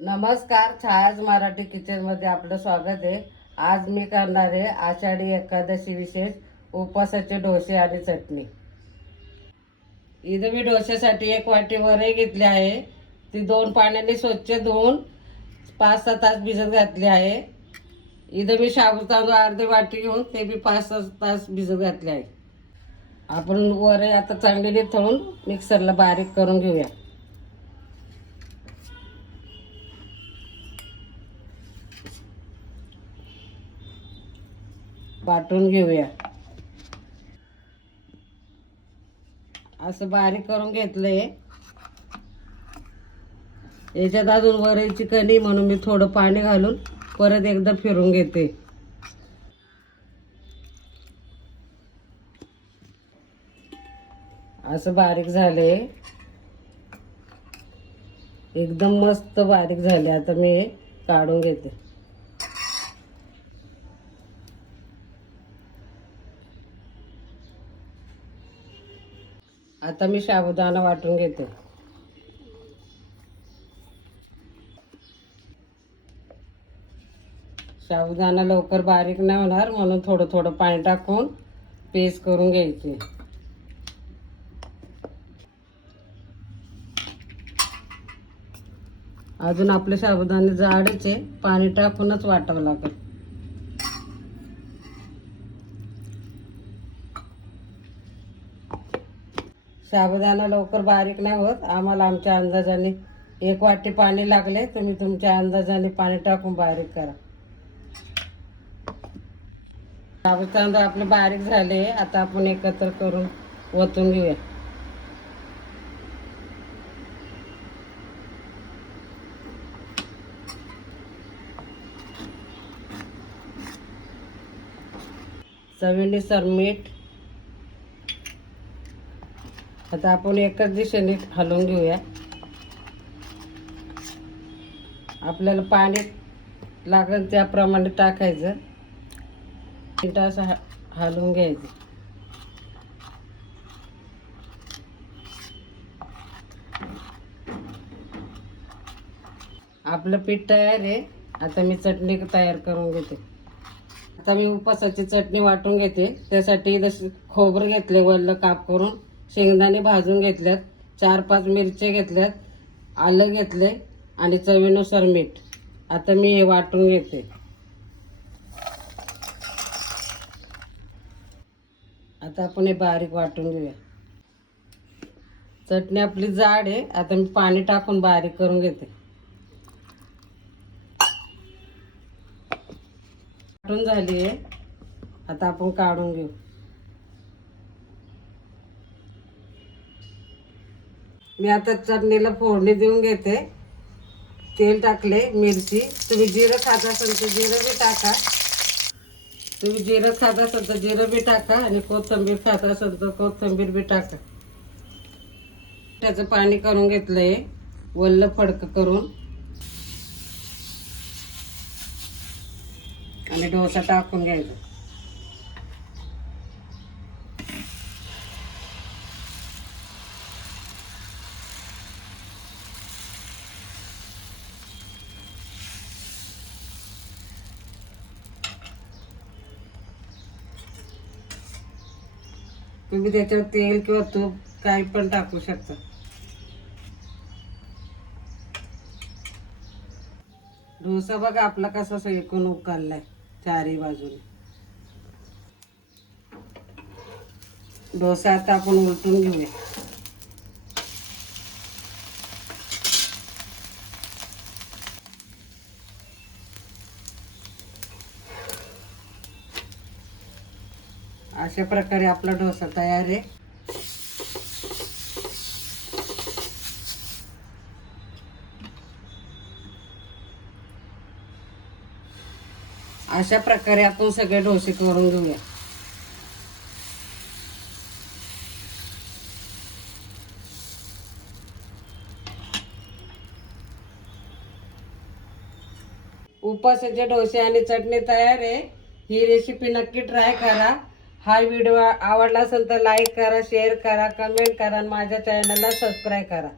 नमस्कार छायाज मराठी किचनमध्ये आपलं स्वागत आहे. आज मी करणार आहे आषाढी एकादशी विशेष उपवासाचे डोसे आणि चटणी. इथं मी डोश्यासाठी एक वाटी वरही घेतली आहे. ती दोन पाण्याने स्वच्छ धुवून पाच सहा तास भिजत घातली आहे. इथं मी शाबू तांदूळ अर्धे वाटी घेऊन ते मी पाच सहा तास भिजत घातले आहे. आपण वरे आता चांगली थळून मिक्सरला बारीक करून घेऊया. वाटून घेऊया. असं बारीक करून घेतलंय. याच्यात अजून वरईची कणी म्हणून मी थोडं पाणी घालून परत एकदा फिरून घेते. असं बारीक झाले एकदम मस्त बारीक झाले आता मी काढून घेते. आता मी साबुदाणा वाटून घेते. साबुदाणा लवकर बारीक नाही होणार म्हणून थोडं थोडं पाणी टाकून पेस्ट करून घ्यायची. अजून आपले साबुदाणे जाडच आहे पाणी टाकूनच वाटावं लागेल. साबुदाणा लवकर बारीक नाही होत. आम्हाला आमच्या अंदाजाने एक वाटी पाणी लागले. तुम्ही तुमच्या अंदाजाने पाणी टाकून बारीक करा. साबुदाणा आपले बारीक झाले. आता आपण एकत्र करून ओतून घेऊया. चवीनुसार मीठ आता आपण एकाच दिशेने हलवून घेऊया. आपल्याला पाणी लागेल त्याप्रमाणे टाकायचं. मिनटं असं हा हलवून घ्यायचं. आपलं पीठ तयार आहे. आता मी चटणी तयार करून घेते. आता मी उपासाची चटणी वाटून घेते. त्यासाठी जशी खोबरं घेतले वल्ल काप करून शेंगदाणे भाजून घेतल्यात चार पाच मिरचे घेतल्यात आलं घेतले आणि चवीनुसार मीठ. आता मी हे वाटून घेते. आता आपण हे बारीक वाटून घेऊया. चटणी आपली जाड आहे आता मी पाणी टाकून बारीक करून घेते. वाटून झाली आहे. आता आपण काढून घेऊ. मी आता चटणीला फोडणी देऊन घेते. तेल टाकले मिरची. तुम्ही जिरं खात असाल तर जिरं बी टाका. तुम्ही जिरं खात असाल तर जिरं बी टाका आणि कोथंबीर खात असाल तर कोथंबीर बी टाका. त्याचं पाणी करून घेतलंय. वल्ल फडकं करून. आणि डोसा टाकून घ्यायचा. तुम्ही त्याच्यावर तेल किंवा तूप काही पण टाकू शकता. डोसा बघा आपला कसा शेकून उकळलाय चारही बाजूने. डोसा आता आपण उलटून घेऊया. अशा प्रकारे आपला डोसा तयार आहे. अशा प्रकारे आपण सगळे डोसे करून घेऊया. उपासाचे डोसे आणि चटणी तयार आहे. ही रेसिपी नक्की ट्राय करा. हा व्हिडिओ आवडला असेल तर लाईक करा शेअर करा कमेंट करा आणि माझ्या चॅनलला सबस्क्राईब करा.